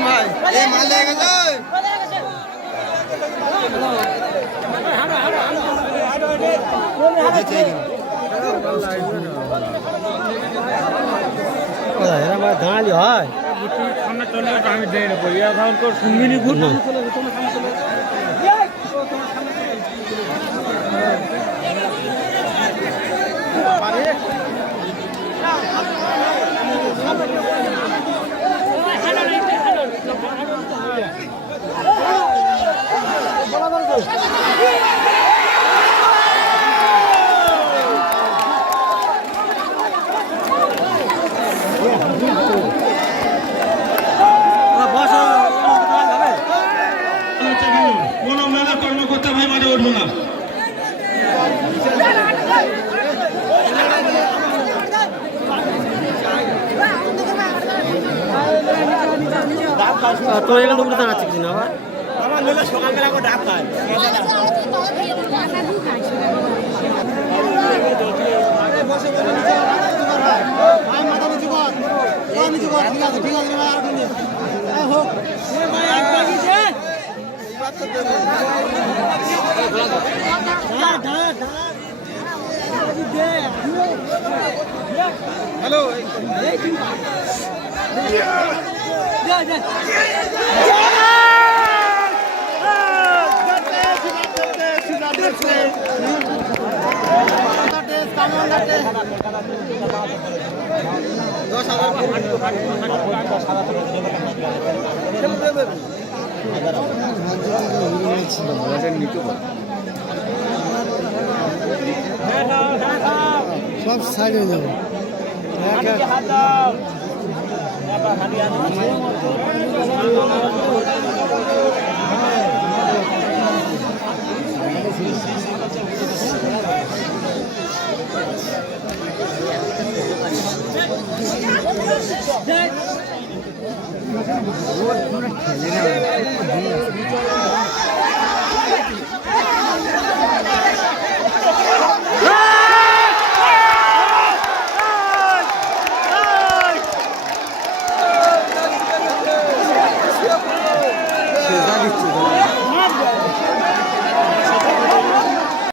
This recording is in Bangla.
ভাই এই মাল লেগে গেছে দাঁড়ালি হয় সামনে চলে আমি দেয় না করি এখন তোর শুনবিনি ঘুর কোনো মেলা কর্মকর্তা ভাই মাঠে উঠবো না। তোর এখানে তো দাঁড়াচ্ছে কিছু না আবার আমার মেলা সকালবেলা করে ডাক খায় হ্যালো সব সাইড হয়ে যাবে ঠেলে